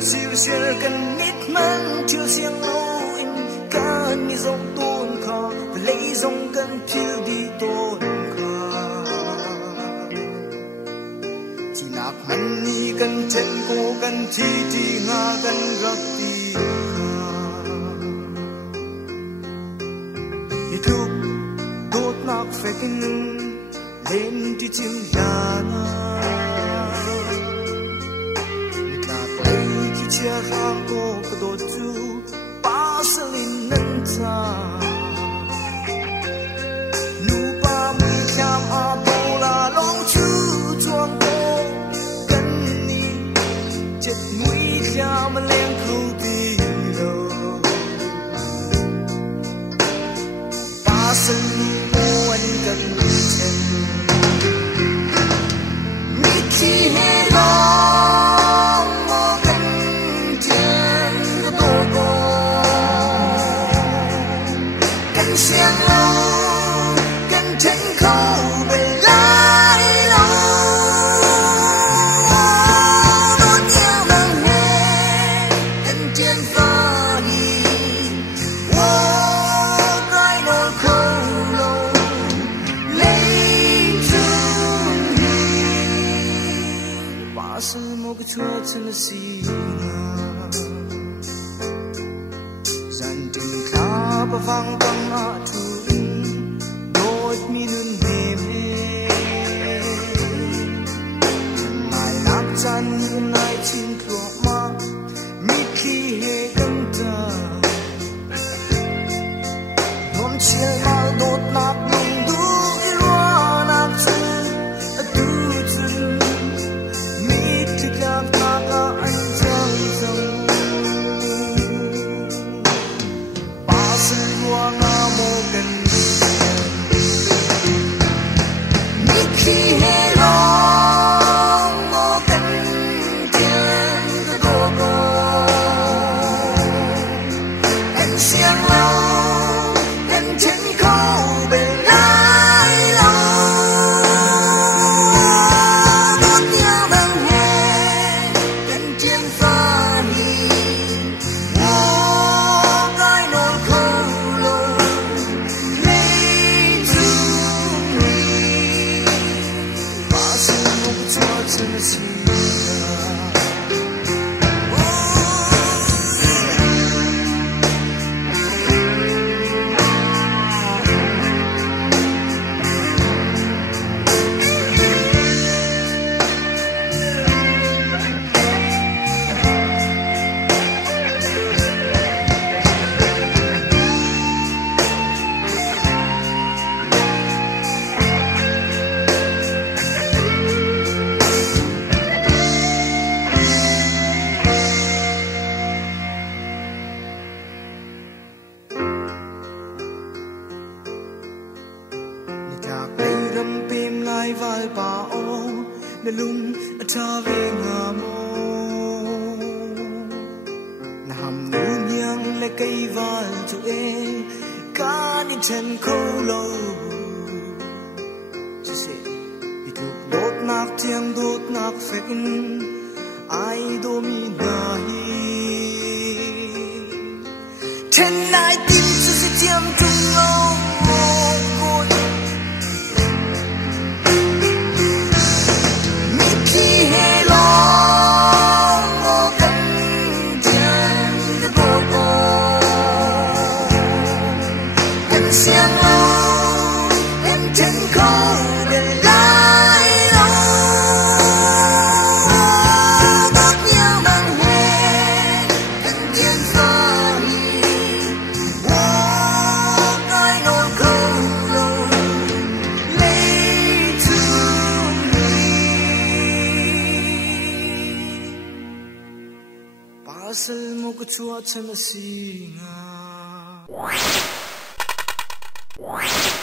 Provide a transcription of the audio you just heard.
siêu siêu cần nít mang chiều xiang lâu in ca mi dòng tôn kha lấy dòng cần thiêu đi tôn kha chỉ nạc man ni cần chân cô cần chi nga cần gặp ti đi thúc tốt nạc phải kinh lên đi chim yana chia hàng cô có đồ chú ba sợi nâng cha nu ba mươi trăm a bồ là long chú chuông cô cần ni chết nguy cha mà lên khâu đi đâu ba sợi cô anh cần chân mi chi hết lo xiang lâu cần chân khâu về lại lâu đốt nhang vàng hè cần trên pha đi cái nồi khâu lâu lấy chung đi ba sư một cái chúa chân xì dàn tình khá và vang vang ạ đôi mi nun mềm mai nắp chân nay chín cửa ma mi khi hệ đâm ta đón chia mal đốt nắp nung đuôi loa nắp chân tu chân mi thích làm ta cả anh chẳng dòng ba sự loa nga mô cần khi hè long mô cần tiền cái đồ đồ em xiang lâu em chân khâu bên lại lâu đốt nhang vàng hè em trên pha đi cái nồi khâu lâu lấy chung đi ba sư một chúa chân xì râm pim lai vai ba o na lung ta về ngà mô na hầm nu nhang le cây vai cho e ca ni chân khâu lâu chỉ sẽ đi thuộc đốt nạc tiếng đốt nạc phết ai đô mi na hi thiên ai tin cho sẽ tiêm chung lâu xiang lâu em chân khâu bên lại lâu đốt nhang vàng hè cần tiền pha đi cái nồi khâu lâu lấy chung đi ba sư một cái chúa chân xì nga. What?